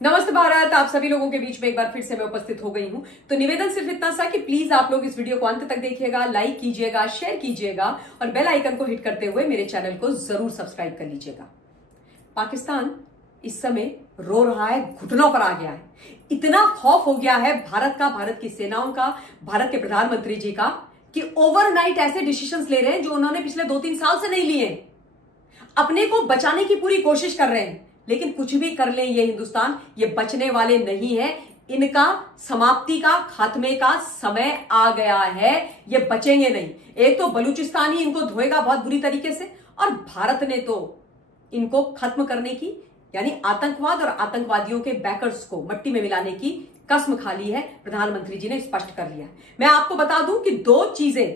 नमस्ते भारत। आप सभी लोगों के बीच में एक बार फिर से मैं उपस्थित हो गई हूं। तो निवेदन सिर्फ इतना सा कि प्लीज आप लोग इस वीडियो को अंत तक देखिएगा, लाइक कीजिएगा, शेयर कीजिएगा और बेल आइकन को हिट करते हुए मेरे चैनल को जरूर सब्सक्राइब कर लीजिएगा। पाकिस्तान इस समय रो रहा है, घुटनों पर आ गया है। इतना खौफ हो गया है भारत का, भारत की सेनाओं का, भारत के प्रधानमंत्री जी का, कि ओवरनाइट ऐसे डिसीजंस ले रहे हैं जो उन्होंने पिछले 2-3 साल से नहीं लिए। अपने को बचाने की पूरी कोशिश कर रहे हैं, लेकिन कुछ भी कर लें ये हिंदुस्तान, ये बचने वाले नहीं है। इनका समाप्ति का, खात्मे का समय आ गया है। ये बचेंगे नहीं। एक तो बलूचिस्तान ही इनको धोएगा बहुत बुरी तरीके से, और भारत ने तो इनको खत्म करने की, यानी आतंकवाद और आतंकवादियों के बैकर्स को मट्टी में मिलाने की कसम खा ली है। प्रधानमंत्री जी ने स्पष्ट कर लिया है। मैं आपको बता दूं कि 2 चीजें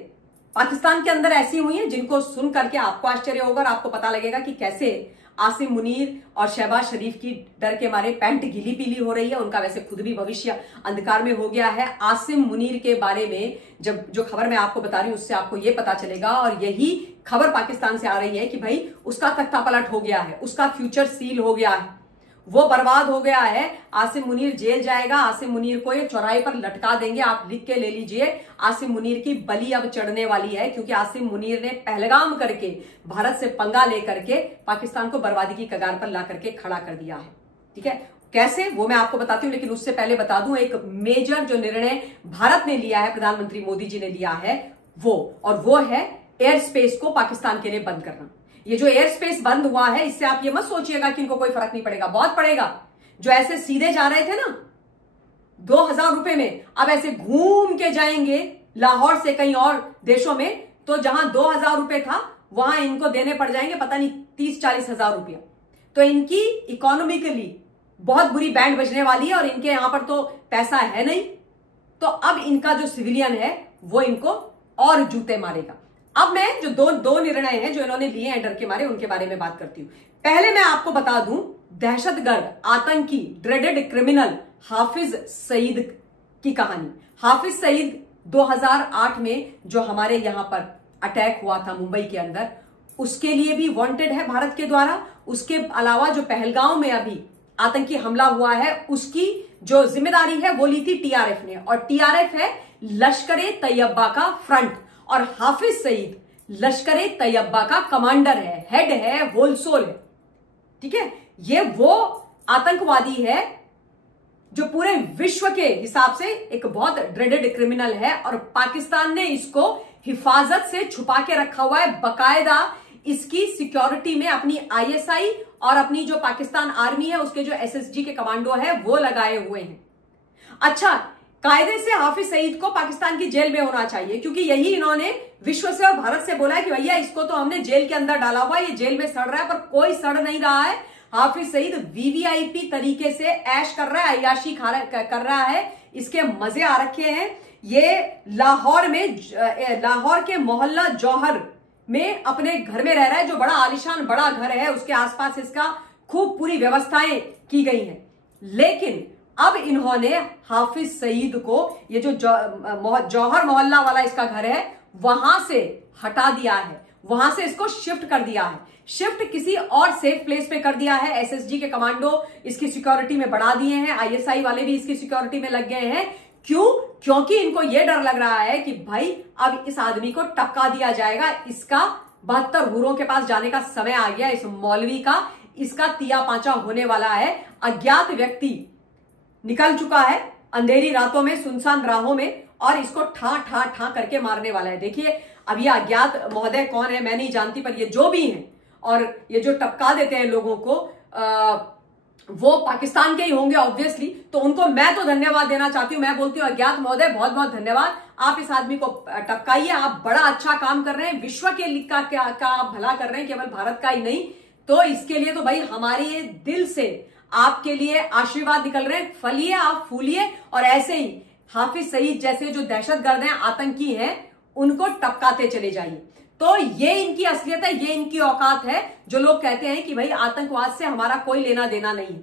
पाकिस्तान के अंदर ऐसी हुई हैं जिनको सुन करके आपको आश्चर्य होगा और आपको पता लगेगा कि कैसे आसिम मुनीर और शहबाज शरीफ की डर के मारे पैंट गीली पीली हो रही है। उनका वैसे खुद भी भविष्य अंधकार में हो गया है। आसिम मुनीर के बारे में जो खबर मैं आपको बता रही हूं उससे आपको यह पता चलेगा, और यही खबर पाकिस्तान से आ रही है कि भाई उसका तख्ता पलट हो गया है, उसका फ्यूचर सील हो गया है, वो बर्बाद हो गया है। आसिम मुनीर जेल जाएगा। आसिम मुनीर को ये चौराहे पर लटका देंगे। आप लिख के ले लीजिए, आसिम मुनीर की बलि अब चढ़ने वाली है, क्योंकि आसिम मुनीर ने पहलगाम करके, भारत से पंगा लेकर के पाकिस्तान को बर्बादी की कगार पर ला करके खड़ा कर दिया है। ठीक है, कैसे वो मैं आपको बताती हूं, लेकिन उससे पहले बता दूं एक मेजर जो निर्णय भारत ने लिया है, प्रधानमंत्री मोदी जी ने लिया है, वो है एयर स्पेस को पाकिस्तान के लिए बंद करना। ये जो एयर स्पेस बंद हुआ है, इससे आप ये मत सोचिएगा कि इनको कोई फर्क नहीं पड़ेगा, बहुत पड़ेगा। जो ऐसे सीधे जा रहे थे ना 2000 रुपए में, अब ऐसे घूम के जाएंगे लाहौर से कहीं और देशों में, तो जहां 2000 रुपए था वहां इनको देने पड़ जाएंगे पता नहीं 30-40 हजार रुपया। तो इनकी इकोनॉमिकली बहुत बुरी बैंड बजने वाली है, और इनके यहां पर तो पैसा है नहीं। तो अब इनका जो सिविलियन है वो इनको और जूते मारेगा। अब मैं जो दो निर्णय हैं जो इन्होंने लिए हैं डर के मारे, उनके बारे में बात करती हूं। पहले मैं आपको बता दूं, दहशतगर्द, आतंकी, ड्रेडेड क्रिमिनल हाफिज सईद की कहानी। हाफिज सईद 2008 में जो हमारे यहां पर अटैक हुआ था मुंबई के अंदर, उसके लिए भी वांटेड है भारत के द्वारा। उसके अलावा जो पहलगांव में अभी आतंकी हमला हुआ है, उसकी जो जिम्मेदारी है वो ली थी टीआरएफ ने, और टीआरएफ है लश्कर तैयबा का फ्रंट, और हाफिज सईद लश्कर तैयबा का कमांडर है, हेड है, होल सोल है। ठीक है, ये वो आतंकवादी है जो पूरे विश्व के हिसाब से एक बहुत ड्रेडेड क्रिमिनल है, और पाकिस्तान ने इसको हिफाजत से छुपा के रखा हुआ है। बकायदा इसकी सिक्योरिटी में अपनी आईएसआई और अपनी जो पाकिस्तान आर्मी है उसके जो एसएसजी के कमांडो है वो लगाए हुए हैं। अच्छा, कायदे से हाफिज सईद को पाकिस्तान की जेल में होना चाहिए, क्योंकि यही इन्होंने विश्व से और भारत से बोला है कि भैया इसको तो हमने जेल के अंदर डाला हुआ है, ये जेल में सड़ रहा है, पर कोई सड़ नहीं रहा है। हाफिज सईद वीवीआईपी तरीके से ऐश कर रहा है, अय्याशी कर रहा है, इसके मजे आ रखे हैं। ये लाहौर के मोहल्ला जौहर में अपने घर में रह रहा है, जो बड़ा आलिशान बड़ा घर है, उसके आसपास इसका खूब पूरी व्यवस्थाएं की गई हैं। लेकिन अब इन्होंने हाफिज सईद को, ये जो जौहर मोहल्ला वाला इसका घर है, वहां से हटा दिया है, वहां से इसको शिफ्ट कर दिया है, शिफ्ट किसी और सेफ प्लेस पे कर दिया है। एसएसजी के कमांडो इसकी सिक्योरिटी में बढ़ा दिए हैं, आईएसआई वाले भी इसकी सिक्योरिटी में लग गए हैं। क्यों? क्योंकि इनको यह डर लग रहा है कि भाई अब इस आदमी को टपका दिया जाएगा, इसका 72 हुरों के पास जाने का समय आ गया, इस मौलवी का, इसका तिया पांचा होने वाला है। अज्ञात व्यक्ति निकल चुका है अंधेरी रातों में, सुनसान राहों में, और इसको ठा करके मारने वाला है। देखिए, अब ये अज्ञात महोदय कौन है मैं नहीं जानती, पर ये जो भी हैं और ये जो टपका देते हैं लोगों को, वो पाकिस्तान के ही होंगे ऑब्वियसली। तो उनको मैं तो धन्यवाद देना चाहती हूं। मैं बोलती हूं अज्ञात महोदय, बहुत बहुत धन्यवाद, आप इस आदमी को टपकाइए, आप बड़ा अच्छा काम कर रहे हैं, विश्व के का आप भला कर रहे हैं, केवल भारत का ही नहीं। तो इसके लिए तो भाई हमारे दिल से आपके लिए आशीर्वाद निकल रहे हैं। फलिए, आप फूलिए, और ऐसे ही हाफिज सईद जैसे जो दहशतगर्द हैं, आतंकी हैं, उनको टपकाते चले जाइए। तो ये इनकी असलियत है, ये इनकी औकात है। जो लोग कहते हैं कि भाई आतंकवाद से हमारा कोई लेना देना नहीं,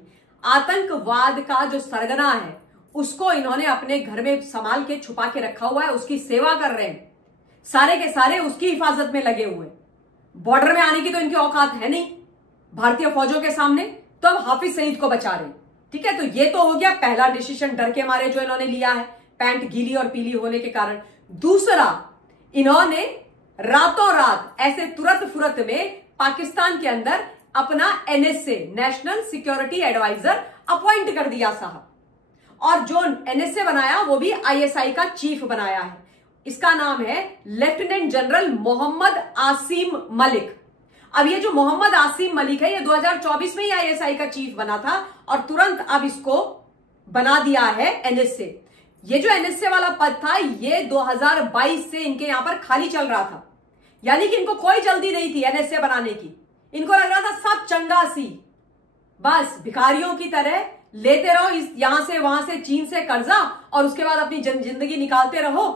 आतंकवाद का जो सरगना है उसको इन्होंने अपने घर में संभाल के छुपा के रखा हुआ है, उसकी सेवा कर रहे हैं, सारे के सारे उसकी हिफाजत में लगे हुए। बॉर्डर में आने की तो इनकी औकात है नहीं भारतीय फौजों के सामने, तो अब हाफिज सईद को बचा रहे। ठीक है, तो ये तो हो गया पहला डिसीजन डर के मारे जो इन्होंने लिया है, पैंट गीली और पीली होने के कारण। दूसरा, इन्होंने रातों रात ऐसे तुरंत फुरत में पाकिस्तान के अंदर अपना NSA, national security advisor appoint कर दिया साहब। और जो एनएसए बनाया वो भी आईएसआई का चीफ बनाया है। इसका नाम है लेफ्टिनेंट जनरल मोहम्मद आसिम मलिक। अब ये जो मोहम्मद आसिम मलिक है, ये 2024 में ही आईएसआई का चीफ बना था और तुरंत अब इसको बना दिया है एनएसए। ये जो एनएसए वाला पद था, ये 2022 से इनके यहां पर खाली चल रहा था, यानी कि इनको कोई जल्दी नहीं थी एनएसए बनाने की। इनको लग रहा था सब चंगा सी, बस भिखारियों की तरह लेते रहो इस यहां से वहां से, चीन से कर्जा, और उसके बाद अपनी जिंदगी निकालते रहो,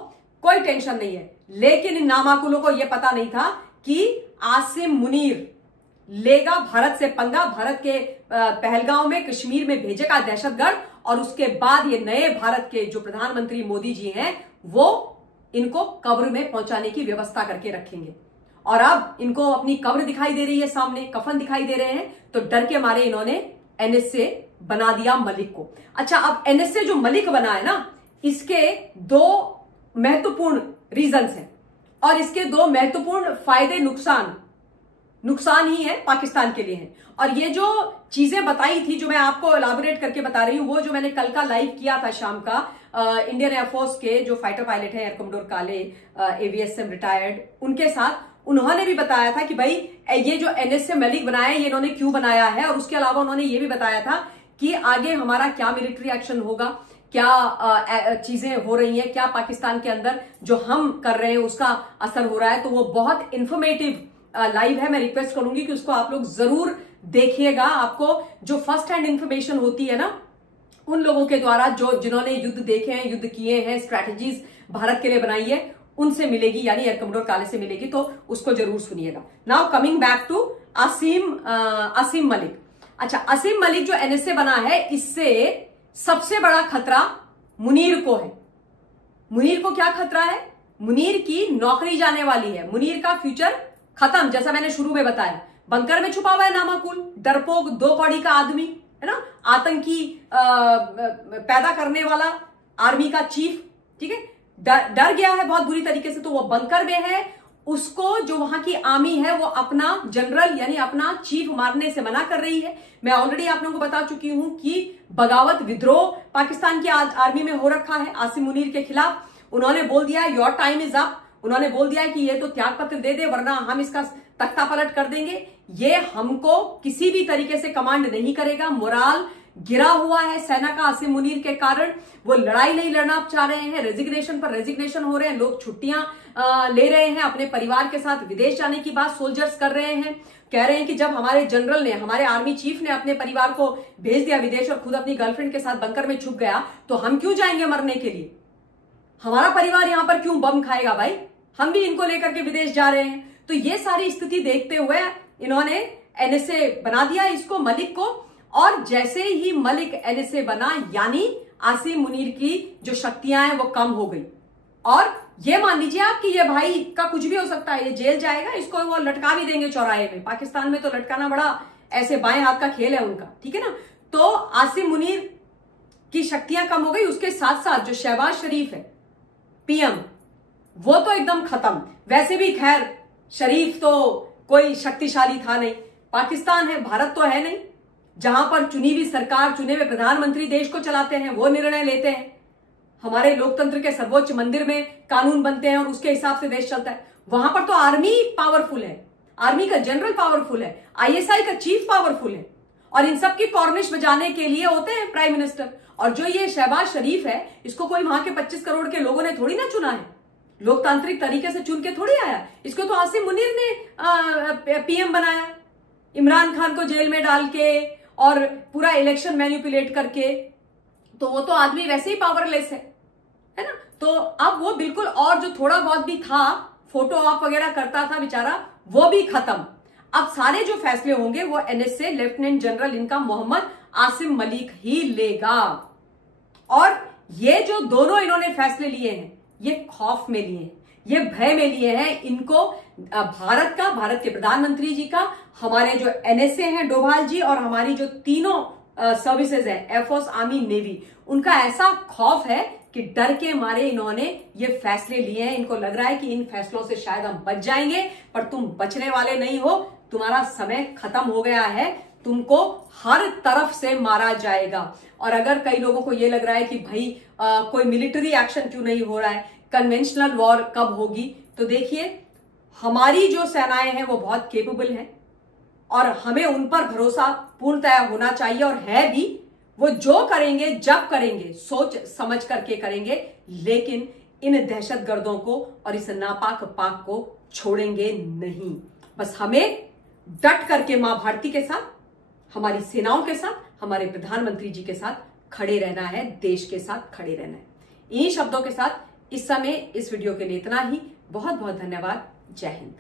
कोई टेंशन नहीं है। लेकिन इन नामाकुलों को यह पता नहीं था कि आसिम मुनीर लेगा भारत से पंगा, भारत के पहलगांव में, कश्मीर में भेजेगा दहशतगर्द, और उसके बाद ये नए भारत के जो प्रधानमंत्री मोदी जी हैं वो इनको कब्र में पहुंचाने की व्यवस्था करके रखेंगे। और अब इनको अपनी कब्र दिखाई दे रही है सामने, कफन दिखाई दे रहे हैं, तो डर के मारे इन्होंने एनएसए बना दिया मलिक को। अच्छा, अब एनएसए जो मलिक बना है ना, इसके दो महत्वपूर्ण रीजंस हैं और इसके दो महत्वपूर्ण फायदे नुकसान ही है पाकिस्तान के लिए है। और ये जो चीजें बताई थी, जो मैं आपको एलाबोरेट करके बता रही हूं, वो जो मैंने कल का लाइव किया था शाम का, इंडियन एयरफोर्स के जो फाइटर पायलट है एयर कमोडोर काले, एवीएसएम रिटायर्ड, उनके साथ उन्होंने भी बताया था कि भाई ये जो एनएसए मलिक बनाया है, ये इन्होंने क्यों बनाया है। और उसके अलावा उन्होंने ये भी बताया था कि आगे हमारा क्या मिलिट्री एक्शन होगा, क्या चीजें हो रही हैं, क्या पाकिस्तान के अंदर जो हम कर रहे हैं उसका असर हो रहा है। तो वो बहुत इंफॉर्मेटिव लाइव है, मैं रिक्वेस्ट करूंगी कि उसको आप लोग जरूर देखिएगा। आपको जो फर्स्ट हैंड इंफॉर्मेशन होती है ना, उन लोगों के द्वारा जिन्होंने युद्ध देखे हैं, युद्ध किए हैं, स्ट्रैटेजीज भारत के लिए बनाई है, उनसे मिलेगी, यानी एयर कमोडोर काले से मिलेगी, तो उसको जरूर सुनिएगा। Now coming back to Asim Malik. अच्छा, आसिम मलिक जो एनएसए बना है, इससे सबसे बड़ा खतरा मुनीर को है। मुनीर को क्या खतरा है? मुनीर की नौकरी जाने वाली है, मुनीर का फ्यूचर खत्म। जैसा मैंने शुरू में बताया, बंकर में छुपा हुआ है नामाकुल, डरपोक, दो कौड़ी का आदमी है ना, आतंकी पैदा करने वाला आर्मी का चीफ, ठीक है, डर गया है बहुत बुरी तरीके से, तो वो बंकर में है। उसको जो वहां की आर्मी है वो अपना जनरल यानी अपना चीफ मारने से मना कर रही है। मैं ऑलरेडी आप लोगों को बता चुकी हूं कि बगावत विद्रोह पाकिस्तान की आर्मी में हो रखा है आसिम मुनीर के खिलाफ। उन्होंने बोल दिया है योर टाइम इज अप। उन्होंने बोल दिया है कि ये तो त्याग पत्र दे दे, वरना हम इसका तख्ता पलट कर देंगे। ये हमको किसी भी तरीके से कमांड नहीं करेगा। मोराल गिरा हुआ है सेना का आसिम मुनीर के कारण। वो लड़ाई नहीं लड़ना चाह रहे हैं, रेजिग्नेशन पर रेजिग्नेशन हो रहे हैं, लोग छुट्टियां ले रहे हैं, अपने परिवार के साथ विदेश जाने की बात सोल्जर्स कर रहे हैं। कह रहे हैं कि जब हमारे जनरल ने, हमारे आर्मी चीफ ने अपने परिवार को भेज दिया विदेश और खुद अपनी गर्लफ्रेंड के साथ बंकर में छुप गया, तो हम क्यों जाएंगे मरने के लिए? हमारा परिवार यहां पर क्यों बम खाएगा भाई? हम भी इनको लेकर के विदेश जा रहे हैं। तो ये सारी स्थिति देखते हुए इन्होंने एनएसए बना दिया इसको, मलिक को। और जैसे ही मलिक एनएसए बना, यानी आसिम मुनीर की जो शक्तियां हैं वो कम हो गई। और ये मान लीजिए आप कि ये भाई का कुछ भी हो सकता है, ये जेल जाएगा, इसको वो लटका भी देंगे चौराहे में। पाकिस्तान में तो लटकाना बड़ा ऐसे बाएं हाथ का खेल है उनका, ठीक है ना। तो आसिम मुनीर की शक्तियां कम हो गई। उसके साथ साथ जो शहबाज शरीफ है पीएम, वो तो एकदम खत्म। वैसे भी खैर शरीफ तो कोई शक्तिशाली था नहीं। पाकिस्तान है, भारत तो है नहीं, जहां पर चुनी हुई सरकार, चुने हुए प्रधानमंत्री देश को चलाते हैं, वो निर्णय लेते हैं। हमारे लोकतंत्र के सर्वोच्च मंदिर में कानून बनते हैं और उसके हिसाब से देश चलता है। वहां पर तो आर्मी पावरफुल है, आर्मी का जनरल पावरफुल है, आईएसआई का चीफ पावरफुल है, और इन सब की कॉर्निश बजाने के लिए होते हैं प्राइम मिनिस्टर। और जो ये शहबाज शरीफ है, इसको कोई वहां के 25 करोड़ के लोगों ने थोड़ी ना चुना है, लोकतांत्रिक तरीके से चुन के थोड़ी आया। इसको तो आसिम मुनीर ने पीएम बनाया, इमरान खान को जेल में डाल के और पूरा इलेक्शन मैनिपुलेट करके। तो वो तो आदमी वैसे ही पावरलेस है ना। तो अब वो बिल्कुल, और जो थोड़ा बहुत भी था, फोटो ऑप वगैरह करता था बेचारा, वो भी खत्म। अब सारे जो फैसले होंगे वो एनएसए लेफ्टिनेंट जनरल इनका मोहम्मद आसिम मलिक ही लेगा। और ये जो दोनों इन्होंने फैसले लिए हैं, ये खौफ में लिए हैं, ये भय में लिए हैं। इनको भारत का, भारत के प्रधानमंत्री जी का, हमारे जो एनएसए हैं डोभाल जी, और हमारी जो तीनों सर्विसेज है, एयरफोर्स, आर्मी, नेवी, उनका ऐसा खौफ है कि डर के मारे इन्होंने ये फैसले लिए हैं। इनको लग रहा है कि इन फैसलों से शायद हम बच जाएंगे, पर तुम बचने वाले नहीं हो। तुम्हारा समय खत्म हो गया है, तुमको हर तरफ से मारा जाएगा। और अगर कई लोगों को ये लग रहा है कि भाई कोई मिलिट्री एक्शन क्यों नहीं हो रहा है, कन्वेंशनल वॉर कब होगी, तो देखिए हमारी जो सेनाएं हैं वो बहुत केपेबल हैं और हमें उन पर भरोसा पूर्णतया होना चाहिए, और है भी। वो जो करेंगे जब करेंगे सोच समझ करके करेंगे, लेकिन इन दहशतगर्दों को और इस नापाक पाक को छोड़ेंगे नहीं। बस हमें डट करके मां भारती के साथ, हमारी सेनाओं के साथ, हमारे प्रधानमंत्री जी के साथ खड़े रहना है, देश के साथ खड़े रहना है। इन्हीं शब्दों के साथ इस समय इस वीडियो के लिए इतना ही। बहुत बहुत धन्यवाद। जय हिंद।